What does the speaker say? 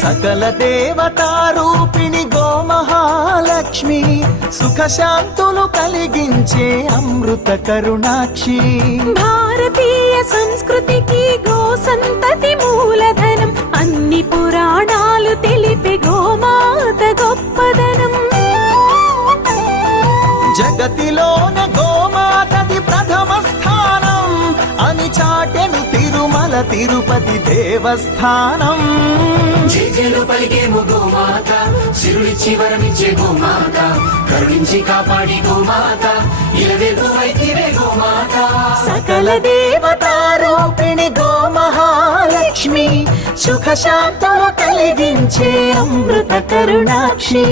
సకల దేవతారూపిణి గోమహాలక్ష్మి సుఖశాంతులు కలిగించే అమృత కరుణాక్షి భారతీయ సంస్కృతికి గో సంతతి మూలధనం అన్ని పురాణాలు తెలిపే గోమాత గొప్పదనం జగతిలోన గోమాతది ప్రథమ స్థానం అని చాటెను తిరుమల తిరుపతి దేవస్థానం జేజేలు పలికేము గోమాత సిరులిచ్చి వరమిచ్చే గోమాత కరుణించి కాపాడి గోమాత ఇలవేల్పు వైతివే గోమాత సకల దేవతారూపిణి గోమహాలక్ష్మి సుఖశాంతులు కలిగించే అమృత కరుణాక్షి